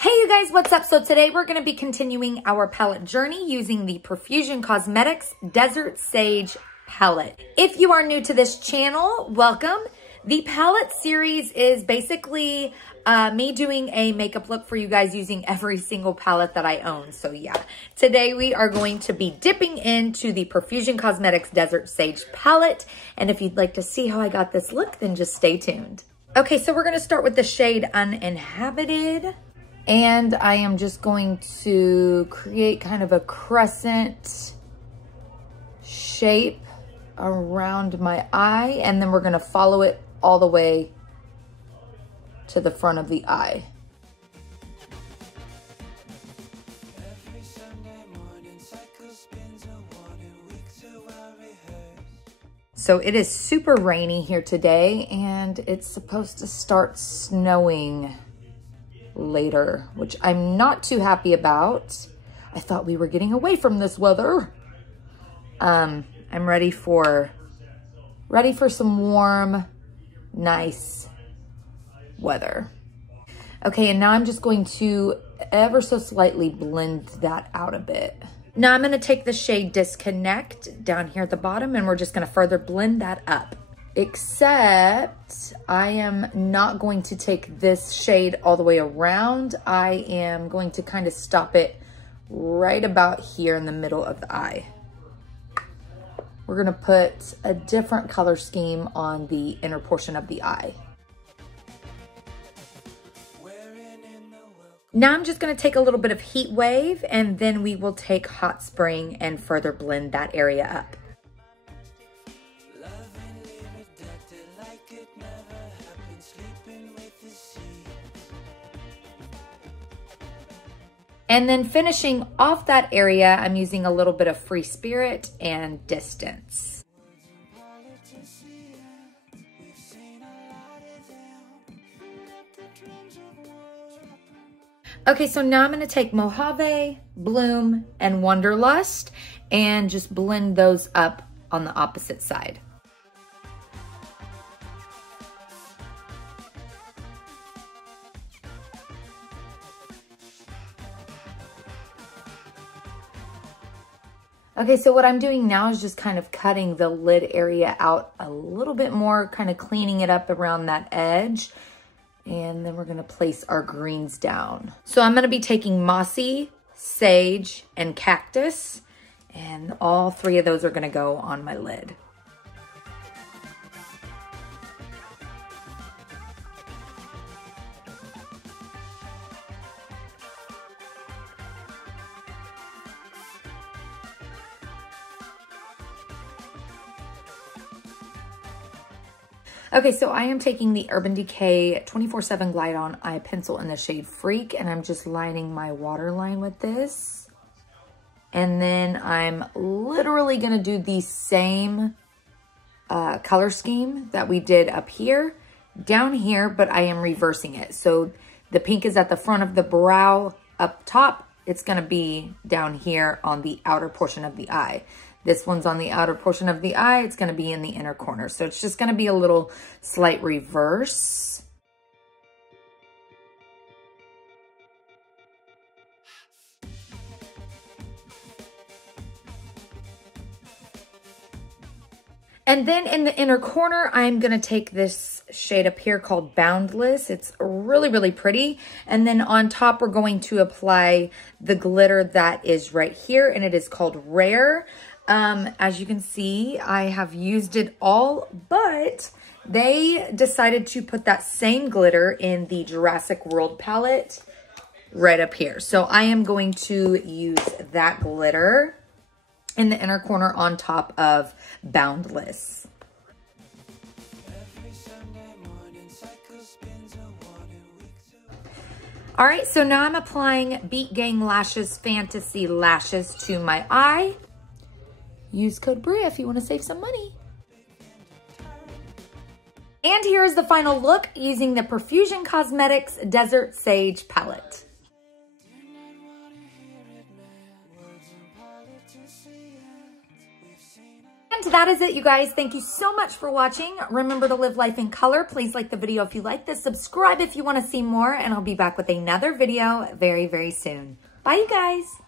Hey you guys, what's up? So today we're going to be continuing our palette journey using the Profusion Cosmetics Desert Sage palette. If you are new to this channel, welcome. The palette series is basically me doing a makeup look for you guys using every single palette that I own. So yeah, today we are going to be dipping into the Profusion Cosmetics Desert Sage palette. And if you'd like to see how I got this look, then just stay tuned. Okay, so we're going to start with the shade Uninhabited. And I am just going to create kind of a crescent shape around my eye. And then we're going to follow it all the way to the front of the eye. So it is super rainy here today, and it's supposed to start snowing later, which I'm not too happy about. I thought we were getting away from this weather. I'm ready for some warm, nice weather. Okay, and now I'm just going to ever so slightly blend that out a bit. Now I'm going to take the shade Disconnect down here at the bottom, and we're just going to further blend that up. Except I am not going to take this shade all the way around. I am going to kind of stop it right about here in the middle of the eye. We're going to put a different color scheme on the inner portion of the eye. Now I'm just going to take a little bit of Heat Wave, and then we will take Hot Spring and further blend that area up. And then finishing off that area, I'm using a little bit of Free Spirit and Distance. Okay, so now I'm going to take Mojave, Bloom, and Wanderlust and just blend those up on the opposite side. Okay, so what I'm doing now is just kind of cutting the lid area out a little bit more, kind of cleaning it up around that edge. And then we're gonna place our greens down. So I'm gonna be taking Mossy, Sage, and Cactus, and all three of those are gonna go on my lid. Okay, so I am taking the Urban Decay 24/7 Glide On Eye Pencil in the shade Freak, and I'm just lining my waterline with this. And then I'm literally gonna do the same color scheme that we did up here, down here, but I am reversing it. So the pink is at the front of the brow up top. It's gonna be down here on the outer portion of the eye. This one's on the outer portion of the eye. It's going to be in the inner corner. So it's just going to be a little slight reverse. And then in the inner corner, I'm going to take this shade up here called Boundless. It's really, really pretty. And then on top, we're going to apply the glitter that is right here, and it is called Rare. As you can see, I have used it all, but they decided to put that same glitter in the Jurassic World palette right up here. So I am going to use that glitter in the inner corner on top of Boundless. All right, so now I'm applying Beat Gang Lashes Fantasy Lashes to my eye. Use code BRIA if you want to save some money. And here is the final look using the Profusion Cosmetics Desert Sage palette. And that is it, you guys. Thank you so much for watching. Remember to live life in color. Please like the video if you like this. Subscribe if you want to see more. And I'll be back with another video very, very soon. Bye, you guys.